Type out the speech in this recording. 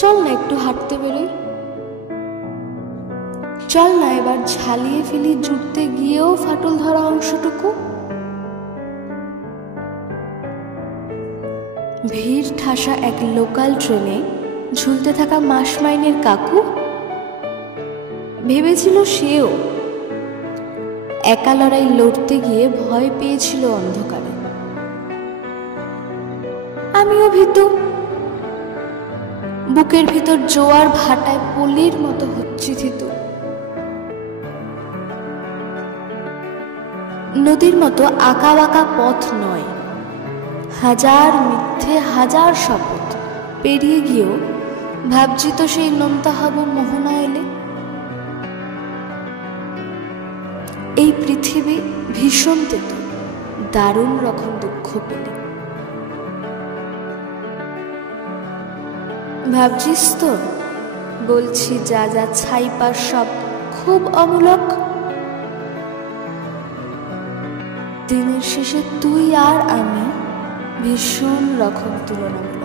চল না একটু হাঁটতে বেরোই, চল না এবার ঝালিয়ে ফেলি জুড়তে গিয়েও ফাটল ধরা অংশটুকু। ভিড় ঠাসা এক লোকাল ট্রেনে ঝুলতে থাকা মাস মাইনের কাকু ভেবেছিল সেও একা লড়াই লড়তে গিয়ে ভয় পেয়েছিল অন্ধকারে। আমিও ভীতু, বুকের ভিতর জোয়ার ভাটায় পলির মতো হচ্ছি থিতু। নদীর মতো আঁকা বাঁকা পথ নয়, হাজার মিথ্যে হাজার শপথ পেরিয়ে গিয়েও ভাবছি তো সেই নোনতা হব মোহনা এলে। এই পৃথিবী ভীষণ তেতো, দারুণ রকম দুঃখ পেলে। ভাবছিস তো বলছি যা যা ছাইপার সব খুব অমূলক। দিনের শেষে তুই আর আমি ভীষণ রকম তুলনামূলক।